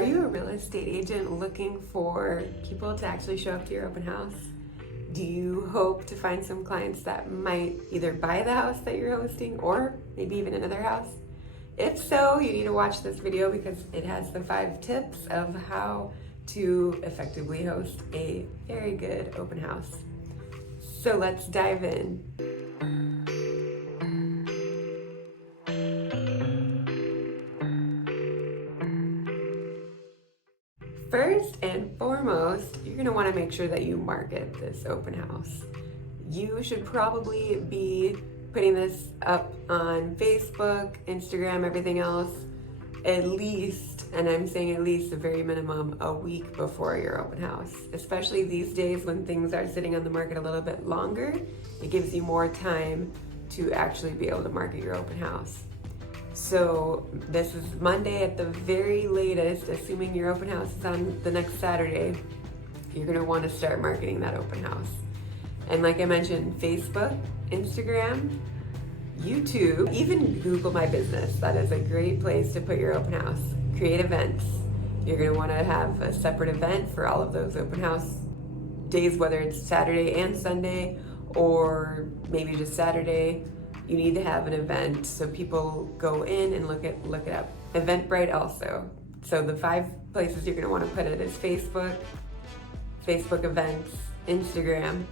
Are you a real estate agent looking for people to actually show up to your open house? Do you hope to find some clients that might either buy the house that you're hosting or maybe even another house? If so, you need to watch this video because it has the 5 tips of how to effectively host a very good open house. So let's dive in. First and foremost, you're going to want to make sure that you market this open house. You should probably be putting this up on Facebook, Instagram, everything else, at least, and I'm saying at least, the very minimum, a week before your open house. Especially these days when things are sitting on the market a little bit longer, it gives you more time to actually be able to market your open house. So this is Monday at the very latest, assuming your open house is on the next Saturday, you're gonna wanna start marketing that open house. And like I mentioned, Facebook, Instagram, YouTube, even Google My Business. That is a great place to put your open house. Create events. You're gonna wanna have a separate event for all of those open house days, whether it's Saturday and Sunday, or maybe just Saturday. You need to have an event so people go in and look it up. Eventbrite also. So the 5 places you're gonna wanna put it is Facebook events, Instagram,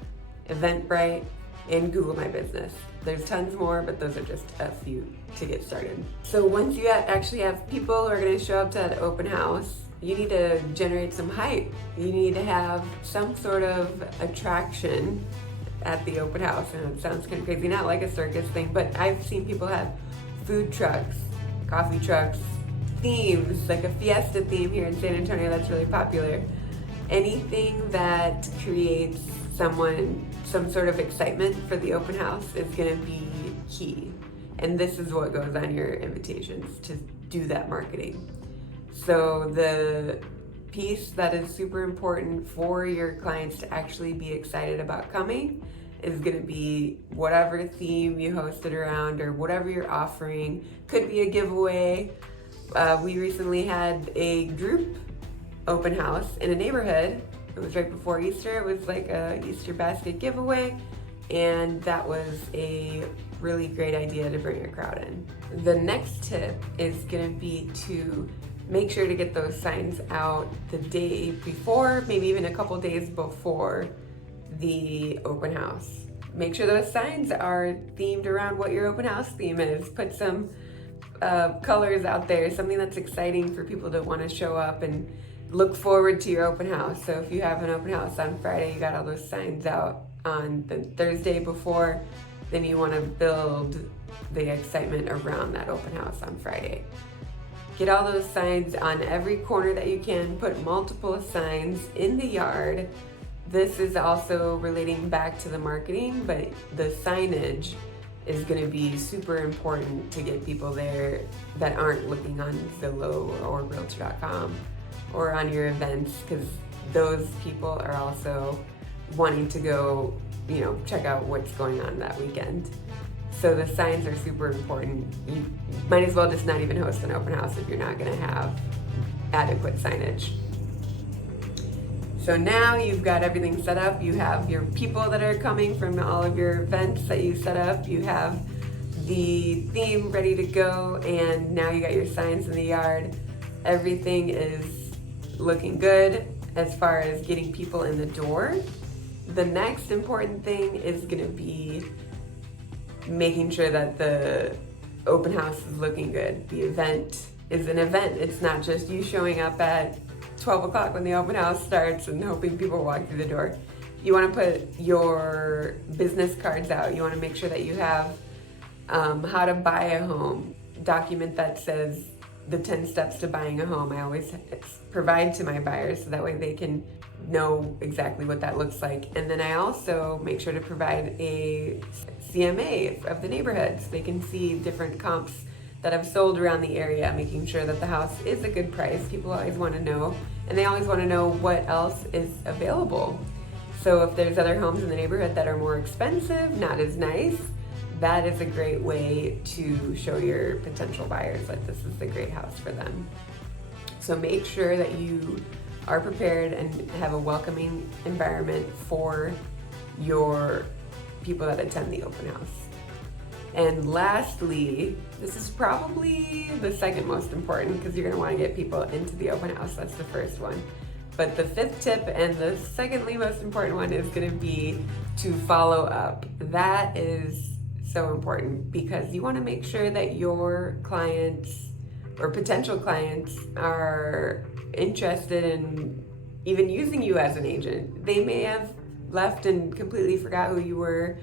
Eventbrite, and Google My Business. There's tons more, but those are just a few to get started. So once you actually have people who are gonna show up to that open house, you need to generate some hype. You need to have some sort of attraction at the open house. And it sounds kind of crazy, not like a circus thing, but I've seen people have food trucks, coffee trucks, themes, like a fiesta theme here in San Antonio that's really popular. Anything that creates some sort of excitement for the open house is gonna be key. And this is what goes on your invitations to do that marketing. So the piece that is super important for your clients to actually be excited about coming is going to be whatever theme you host it around or whatever you're offering. Could be a giveaway. We recently had a group open house in a neighborhood. It was right before Easter. It was like a Easter basket giveaway, and that was a really great idea to bring a crowd in. The next tip is going to be to make sure to get those signs out the day before, maybe even a couple days before the open house. Make sure those signs are themed around what your open house theme is. Put some colors out there, something that's exciting for people to want to show up and look forward to your open house. So if you have an open house on Friday, you got all those signs out on the Thursday before, then you want to build the excitement around that open house on Friday. Get all those signs on every corner that you can. Put multiple signs in the yard. This is also relating back to the marketing, but the signage is going to be super important to get people there that aren't looking on Zillow or Realtor.com or on your events, because those people are also wanting to go, check out what's going on that weekend. So the signs are super important. You might as well just not even host an open house if you're not gonna have adequate signage. So now you've got everything set up. You have your people that are coming from all of your events that you set up. You have the theme ready to go, and now you got your signs in the yard. Everything is looking good as far as getting people in the door. The next important thing is gonna be making sure that the open house is looking good. The event is an event. It's not just you showing up at 12 o'clock when the open house starts and hoping people walk through the door. You want to put your business cards out. You want to make sure that you have how to buy a home, document that says the 10 steps to buying a home. I always provide to my buyers so that way they can know exactly what that looks like. And then I also make sure to provide a CMA of the neighborhood so they can see different comps that have sold around the area, making sure that the house is a good price. People always want to know, and they always want to know what else is available. So if there's other homes in the neighborhood that are more expensive, not as nice, that is a great way to show your potential buyers that this is the great house for them. So make sure that you are prepared and have a welcoming environment for your people that attend the open house. And lastly, this is probably the second most important because you're going to want to get people into the open house. That's the first one. But the fifth tip and the secondly most important one is going to be to follow up. That is so important because you want to make sure that your clients or potential clients are interested in even using you as an agent. They may have left and completely forgot who you were.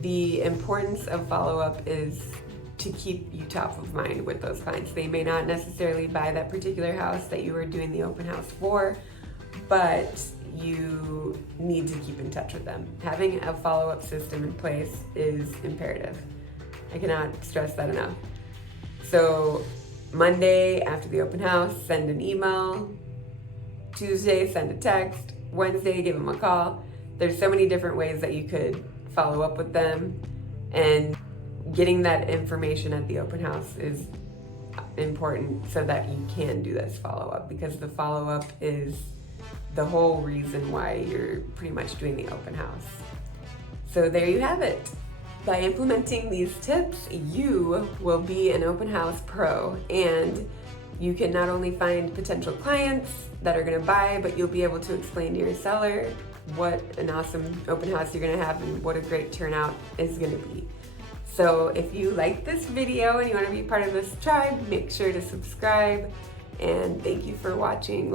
The importance of follow-up is to keep you top of mind with those clients. They may not necessarily buy that particular house that you were doing the open house for, but you need to keep in touch with them. Having a follow-up system in place is imperative. I cannot stress that enough. So Monday after the open house, send an email. Tuesday, send a text. Wednesday, give them a call. There's so many different ways that you could follow up with them, and getting that information at the open house is important so that you can do this follow-up, because the follow-up is the whole reason why you're pretty much doing the open house. So there you have it. By implementing these tips, you will be an open house pro, and you can not only find potential clients that are going to buy, but you'll be able to explain to your seller what an awesome open house you're going to have and what a great turnout is going to be. So if you like this video and you want to be part of this tribe, make sure to subscribe, and thank you for watching.